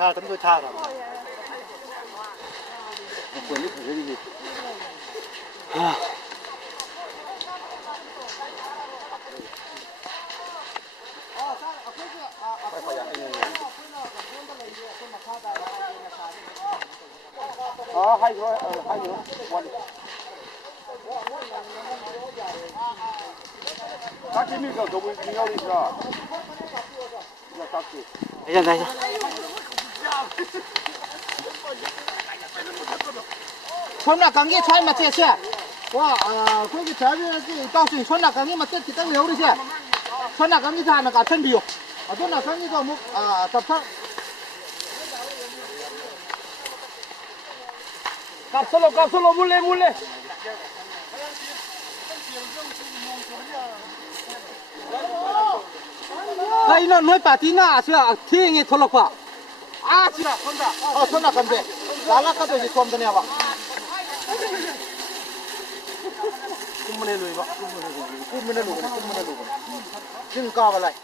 차 좀 더 차라. 권리 그러지. hay rồi, hay rồi. Các cái mình cầu với nhau đi rồi. Giờ các cái. Đây đây. Hôm nào càng nghe trái mà chết xe. Wow, cái trái cái cao su hôm nào càng nghe mà chết thì tăng liều đi xe. Hôm nào càng nghe thà là cả chân biểu. Ở chỗ nào càng nghe có một tập thăng. Kapsolo mulai. Cái nó nói bà tí ngã chưa, thiên nghe thôi lộc à? Chứ nào, không nào cầm về, lá lá cái gì xôm thế này vậy? Cũng mình lùi vậy, cũng mình lùi, dừng cao vào lại.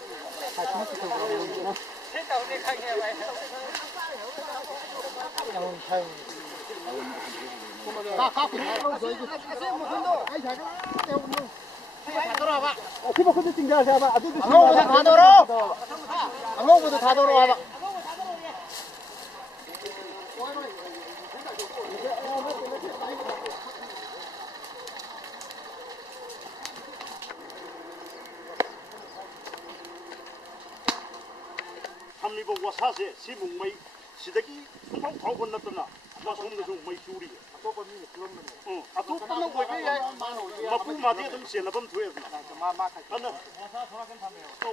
함리보 와사세 시뭉메이 시대기 금방 파고 났더나 마솜도 좀 메이 슈리 아토바 미 그러면 아토바는 왜게 마부 마디 좀 셀라범 투에나 마마 하나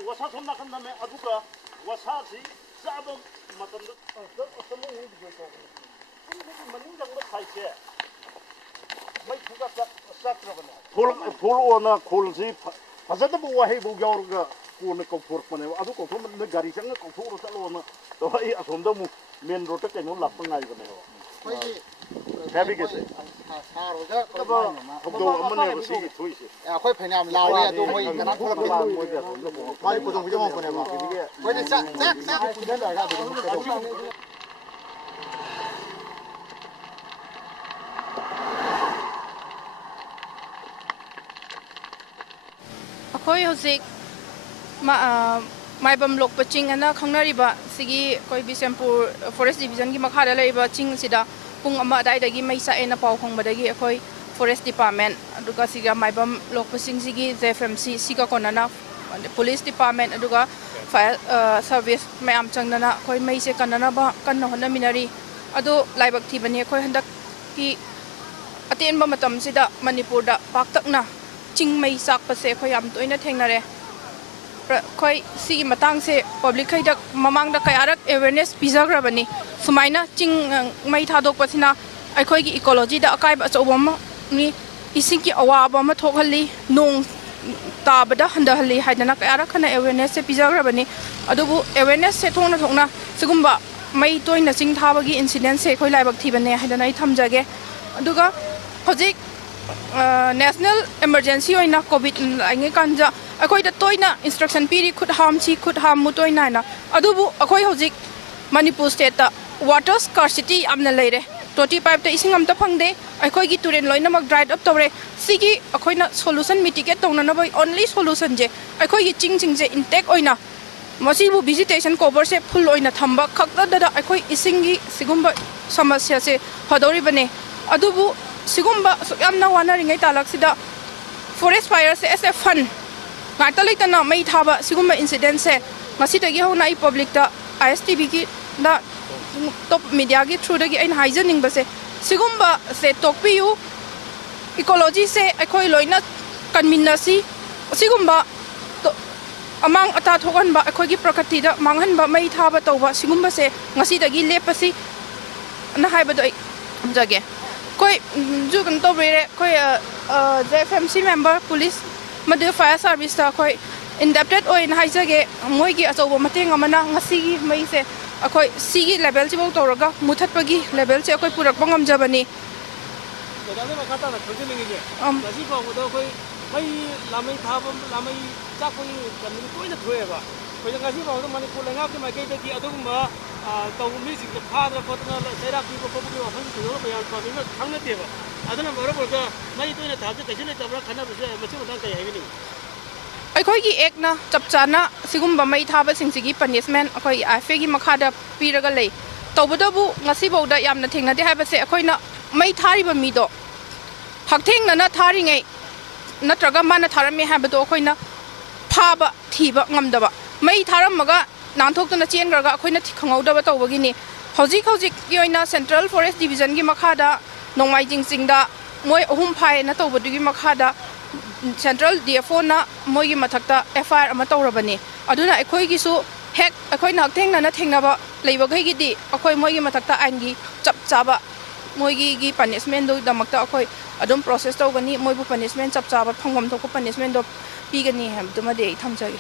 와사 손나 간다며 아두가 와사시 자범 마탄도 어떤 뭐 해도 되고 근데 만인장도 사이세 메이 투가 싹 들어가네 폴오나 콜지 파자도 뭐 해 보겨가 Kuno kau fork mana, aduh kau tu mana gari sangat kau fork selalu mana, tapi asal dah mu main road ke nu lapang aja mana. Tapi kese. Kau kau mana bersih tu isi. Kau penyam lawa tu moi kena kau lakukan moi dia. Mai kau tu macam mana kau ni? Kau ni cak. Kita dah ada tu. Aku hujik Maibam Lotpa ching ana khangnariba sigi koi Bishnupur forest division gi makhara leiba ching sida pung ama dai dagi mai sa ena pau khongbadagi akoi forest department aduga siga Maibam Lotpa sing sigi JFMC siga konana police department aduga fire service mayam changnana koi mai se kanana ba kanna honna minari adu laibak thibani koi handak ki atenba matam sida Manipur da paktakna ching mai sak pase koi am toina thengnare koi si matang se public khai dak mamang da kayarak awareness pijagrabani sumaina ching mai thadok pasina ai khoi gi ecology da akai ba chobam ni ising ki awaba ma thokhalli nong tabada handahali haidana kayarak khana awareness se pijagrabani adubu awareness se thongna sigumba mai toina ching thabagi incident se khoi laibak thibane haidana I thamjage aduga hojik national emergency oina covid ainge kanja akoi da toina instruction piri khut ham mutoina na adubu akoi hojik Manipur state ta water scarcity amna leire 25 ta ising am ta phangde akoi gi turen loina mak dried up tore sigi akoi na solution mitigate tongna na boy only solution je akoi gi ching je intake oina masibu visitation cover se full oina thamba khakda da akoi ising gi sigumba samasya se hadori bane adubu sigumba amna wana ringai talak sida forest fire se as a fun ngata leitana mai thaba sigumba incident se masidagi hona I public da ISTB ki da top media gi through dagi ain haijaning base sigumba se tokpiu ecology se akoi loina kanminasi sigumba amang ata thokan ba akoi gi prakriti da manghan ba mai thaba tawba sigumba se ngasidagi lepasi na haiba do amjage koi jugan to bere koi JFMC member police madu fire service ta koi indebted oin haijage moi gi achobo mateng amana ngasi mai se akoi sigi level chibo toraga muthatpagi level che akoi purak bangam jabani dadane ma khata na khojin ngi ge ngasi ba mo do koi mai lamai thabam lamai chakoi kamni koi na thoe ba koi ngasi ba do mani ko lenga ke mai ke ki adum ma ꯇꯧꯕ ꯃꯤꯁꯤꯡꯗ ꯐꯥꯗꯅ ꯈꯣꯠꯇꯅ ꯆꯩꯔꯥꯛ ꯄꯤꯕ ꯈꯣꯠꯄꯒꯤ ꯋꯥꯐꯝ ꯊꯣꯏꯗꯣꯛꯅ ꯃꯌꯥꯝ ꯄꯥꯝꯃꯤꯕ ꯈꯪꯅꯗꯦꯕ ꯑꯗꯨꯅ ꯃꯔꯝ ꯑꯣꯏꯔꯒ ꯃꯩ ꯇꯣꯏꯅ ꯊꯥꯕꯁꯦ ꯀꯩꯁꯨ ꯂꯩꯇꯕ꯭ꯔꯥ ꯈꯟꯅꯕꯁꯦ ꯃꯁꯤ ꯃꯇꯥꯡ ꯀꯩ ꯍꯥꯏꯕꯤꯅꯤꯡꯉꯤ ꯑꯩꯈꯣꯏꯒꯤ ꯑꯦꯛꯅ ꯆꯞ ꯆꯥꯅ ꯁꯤꯒꯨꯝꯕ ꯃꯩ ꯊꯥꯕꯁꯤꯡꯁꯤꯒꯤ ꯄꯅꯤꯁꯃꯦꯟ ꯑꯩꯈꯣꯏ ꯑꯥꯏꯐꯦꯒꯤ ꯃꯈꯥꯗ ꯄꯤꯔꯒ ꯂꯩ ꯇꯧꯕꯇꯕꯨ ꯉꯁꯤꯐꯥꯎꯗ ꯌꯥꯝꯅ ꯊꯦꯡꯅꯗꯦ ꯍꯥꯏꯕꯁꯦ ꯑꯩꯈꯣꯏꯅ ꯃꯩ ꯊꯥꯔꯤꯕ ꯃꯤꯗꯣ ꯍꯛꯊꯦꯡꯅꯅ ꯊꯥꯔꯤꯉꯩ ꯅꯠꯇ꯭ꯔꯒ ꯃꯥꯅ ꯊꯥꯔꯝꯃꯦ ꯍꯥꯏꯕꯗꯣ ꯑꯩꯈꯣꯏꯅ ꯐꯥꯕ ꯊꯤꯕ ꯉꯝꯗꯕ ꯃꯩ ꯊꯥꯔꯝꯃꯒ ꯅꯥꯟꯊꯣꯛꯇꯨꯅ ꯆꯦꯟꯈ꯭ꯔꯒ ꯑꯩꯈꯣꯏꯅ ꯈꯪꯍꯧꯗꯕ ꯇꯧꯕꯒꯤꯅꯤ ꯍꯧꯖꯤꯛꯀꯤ ꯑꯣꯏꯅ ꯁꯦꯟꯇ꯭ꯔꯦꯜ ꯐꯣꯔꯦꯁ ꯗꯤꯕꯤꯖꯟꯒꯤ ꯃꯈꯥꯗ ꯅꯣꯡꯃꯥꯏꯖꯤꯡ ꯆꯤꯡꯗ ꯃꯣꯏ 3 ꯐꯥꯏꯅ ꯇꯧꯕꯗꯨꯒꯤ ꯃꯈꯥꯗ ꯁꯦꯟꯇ꯭ꯔꯦꯜ DFOꯅ ꯃꯣꯏꯒꯤ ꯃꯊꯛꯇ FIR ꯑꯃ ꯇꯧꯔꯕꯅꯤ ꯑꯗꯨꯅ ꯑꯩꯈꯣꯏꯒꯤꯁꯨ ꯍꯦꯛ ꯑꯩꯈꯣꯏꯅ ꯍꯛꯊꯦꯡꯅꯅ ꯊꯦꯡꯅꯕ ꯂꯩꯕꯈꯩꯒꯤꯗꯤ ꯑꯩꯈꯣꯏ ꯃꯣꯏꯒꯤ ꯃꯊꯛꯇ ꯑꯥꯏꯟꯒꯤ ꯆꯞ ꯆꯥꯕ ꯃꯣꯏꯒꯤ ꯄꯅꯤꯁꯃꯦꯟꯗꯨꯒꯤꯗꯃꯛꯇ ꯑꯩꯈꯣꯏ ꯑꯗꯨꯝ ꯄ꯭ꯔꯣꯁꯦꯁ ꯇꯧꯒꯅꯤ ꯃꯣꯏꯕꯨ ꯄꯅꯤꯁꯃꯦꯟ ꯆꯞ ꯆꯥꯕ ꯐꯪꯐꯝ ꯊꯣꯛꯄ ꯄꯅꯤꯁꯃꯦꯟꯗꯣ ꯄꯤꯒꯅꯤ ꯍꯥꯏꯕꯗꯨꯃꯗꯤ ꯑꯩ ꯊꯝꯖꯒꯦ